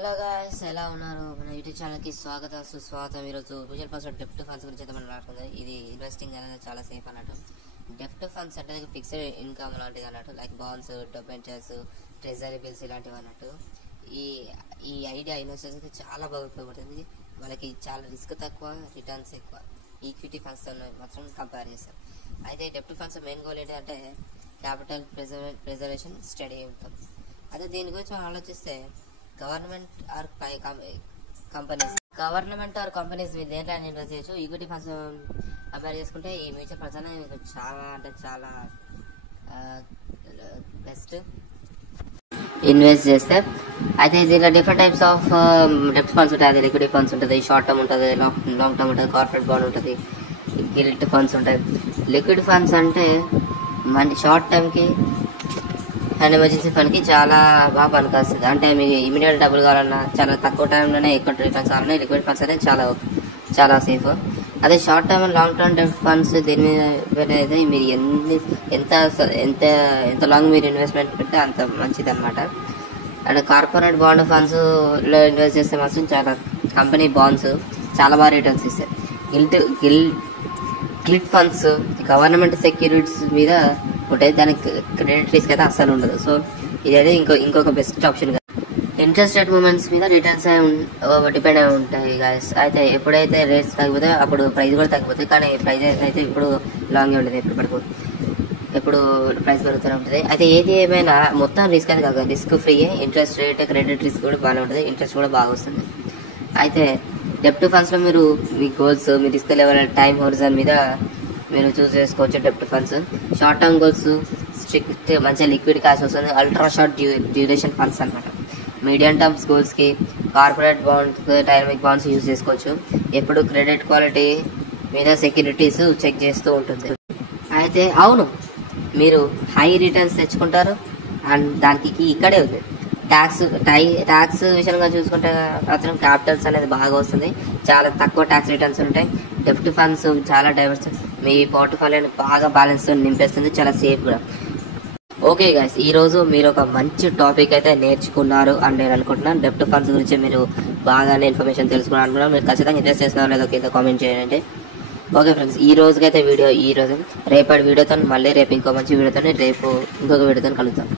Hello guys, ఎలా ఉన్నారు? మన యూట్యూబ్ ఛానల్కి స్వాగతం సుస్వాగతం. ఈరోజు మ్యూచువల్ ఫండ్స్ డెప్ట్ ఫండ్స్ గురించి అయితే మనం మాట్లాడుతుంది. ఇది ఇన్వెస్టింగ్ అనేది చాలా సేఫ్ అన్నట్టు. డెప్ట్ ఫండ్స్ అంటే ఫిక్స్డ్ ఇన్కమ్ లాంటిది అన్నట్టు, like bonds, debentures, treasury bills ఇలాంటివి అన్నట్టు. ఈ ఐడియా ఇన్వెస్టర్స్కి చాలా బాగా ఉపయోగపడుతుంది. వాళ్ళకి చాలా రిస్క్ తక్కువ, రిటర్న్స్ ఎక్కువ. ఈక్విటీ ఫండ్స్తో మాత్రం కంపేర్ చేస్తారు. అయితే డెప్ట్ ఫండ్స్ మెయిన్ గోల్ ఏంటంటే క్యాపిటల్ ప్రిజర్వేషన్, స్టడీ ఇన్కమ్. అదే దీని గురించి మనం ఆలోచిస్తే గవర్నమెంట్ ఆర్ కంపెనీస్ మీరు దేంట్లో ఇన్వెస్ట్ చేయొచ్చు. ఈక్విటీ ఫండ్స్ కంపేర్ చేసుకుంటే ఈ మ్యూచువల్ ఫండ్స్ అనేది మీకు చాలా అంటే చాలా బెస్ట్ ఇన్వెస్ట్ చేస్తే. అయితే దీంట్లో డిఫరెంట్ టైప్స్ ఆఫ్ డెప్ట్ ఫండ్స్ ఉంటాయి. అది లిక్విడ్ ఫండ్స్ ఉంటుంది, షార్ట్ టర్మ్ ఉంటుంది, లాంగ్ టర్మ్ ఉంటుంది, కార్పొరేట్ బాండ్ ఉంటుంది, గిల్ట్ ఫండ్స్ ఉంటాయి. లిక్విడ్ ఫండ్స్ అంటే మన షార్ట్ టర్మ్కి అండ్ ఎమర్జెన్సీ ఫండ్కి చాలా బాగా పనికొస్తుంది. అంటే మీకు ఇమీడియట్ డబ్బులు కావాలన్నా, చాలా తక్కువ టైంలోనే ఎక్కువ రిటర్న్స్ కావాలన్నా లిక్విడ్ ఫండ్స్ అనేది చాలా సేఫ్. అదే short term and long term డెప్ట్ ఫండ్స్ దీని మీద అయితే మీరు ఎంత లాంగ్ మీరు ఇన్వెస్ట్మెంట్ పెడితే అంత మంచిది అనమాట. అండ్ కార్పొరేట్ బాండ్ ఫండ్స్ లో ఇన్వెస్ట్ చేస్తే మాత్రం చాలా కంపెనీ బాండ్స్ చాలా బాగా రిటర్న్స్ ఇస్తాయి. గిల్ట్ ఫండ్స్ గవర్నమెంట్ సెక్యూరిటీస్ మీద ఉంటాయి, దానికి క్రెడిట్ రిస్క్ అయితే అస్సలు ఉండదు. సో ఇదైతే ఇంకొక best option. Interest rate movements మీద రిటర్న్స్ డిపెండ్ అయి ఉంటాయి గాయస్. అయితే ఎప్పుడైతే రేట్స్ తగ్గిపోతే అప్పుడు ప్రైస్ కూడా తగ్గిపోతుంది. కానీ ప్రైస్ అయితే ఇప్పుడు లాంగ్ ఉంటుంది, ఎప్పుడు ప్రైస్ పెరుగుతూనే ఉంటుంది. అయితే ఏది ఏమైనా మొత్తం రిస్క్ అయితే కాదు, risk free. Interest rate, credit risk కూడా బాగానే ఉంటుంది, ఇంట్రెస్ట్ కూడా బాగా వస్తుంది. అయితే డెప్ట్ ఫండ్స్ లో మీరు మీ గోల్స్, మీ రిస్క్ లెవెల్, టైం హోరిజన్ మీద మీరు చూస్ చేసుకోవచ్చు. డెప్ట్ funds short term goals, strict మంచిగా లిక్విడ్ క్యాష్ వస్తుంది. అల్ట్రా షార్ట్ డ్యూరేషన్ ఫండ్స్ అనమాట. మీడియం టర్మ్స్ గోల్స్ కి corporate bonds, dynamic bonds use చేసుకోవచ్చు. ఎప్పుడు క్రెడిట్ క్వాలిటీ మీద సెక్యూరిటీస్ చెక్ చేస్తూ ఉంటుంది. అయితే అవును, మీరు హై రిటర్న్స్ తెచ్చుకుంటారు అండ్ దానికి ఇక్కడే ఉంది ట్యాక్స్ విషయంగా చూసుకుంటే మాత్రం క్యాపిటల్స్ అనేది బాగా వస్తుంది, చాలా తక్కువ ట్యాక్స్ రిటర్న్స్ ఉంటాయి. డెప్ట్ ఫండ్స్ చాలా డైవర్స్, మీ పోర్ట్ఫోలియోని బాగా బ్యాలెన్స్ నింపేస్తుంది, చాలా సేఫ్ కూడా. ఓకే గైస్, ఈ రోజు మీరు ఒక మంచి టాపిక్ అయితే నేర్చుకున్నారు అని నేను అనుకుంటున్నాను. డెప్ట్ ఫండ్స్ గురించి మీరు బాగానే ఇన్ఫర్మేషన్ తెలుసుకున్నారు అనుకున్నాను. మీరు ఖచ్చితంగా ఇంట్రెస్ట్ చేస్తున్నారో లేదో కింద కామెంట్ చేయండి. ఓకే ఫ్రెండ్స్, ఈ రోజుకైతే రేపటి వీడియోతో మళ్ళీ రేపు ఇంకో మంచి వీడియోతో రేపు ఇంకొక వీడియోతో కలుగుతాం.